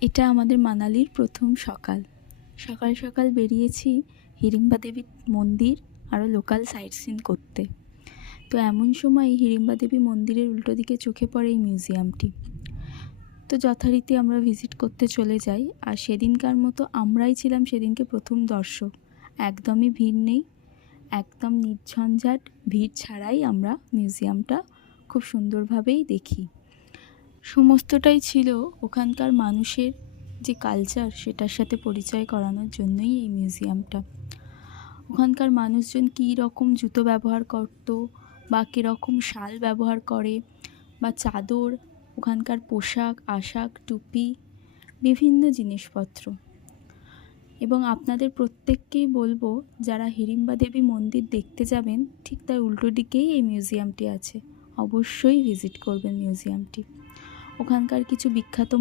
এটা আমাদের মানালির প্রথম সকাল। সকাল সকাল বেরিয়েছি হিড়িম্বা দেবী মন্দির আরও লোকাল সাইট সিন করতে। তো এমন সময় হিড়িম্বা দেবী মন্দিরের উল্টো দিকে চোখে পড়ে এই মিউজিয়ামটি। তো যথারীতি আমরা ভিজিট করতে চলে যাই। আর সেদিনকার মতো আমরাই ছিলাম সেদিনকে প্রথম দর্শক। একদমই ভিড় নেই, একদম নির্ঝঞ্ঝাট, ভিড় ছাড়াই আমরা মিউজিয়ামটা খুব সুন্দরভাবেই দেখি। সমস্তটাই ছিল ওখানকার মানুষের যে কালচার, সেটার সাথে পরিচয় করানোর জন্যই এই মিউজিয়ামটা। ওখানকার মানুষজন কী রকম জুতো ব্যবহার করতো বা কীরকম শাল ব্যবহার করে বা চাদর, ওখানকার পোশাক আশাক, টুপি, বিভিন্ন জিনিসপত্র। এবং আপনাদের প্রত্যেককেই বলবো, যারা হিড়িম্বা দেবী মন্দির দেখতে যাবেন ঠিক তার উল্টো দিকেই এই মিউজিয়ামটি আছে, অবশ্যই ভিজিট করবেন মিউজিয়ামটি। ওখানকার কিছু বিখ্যাত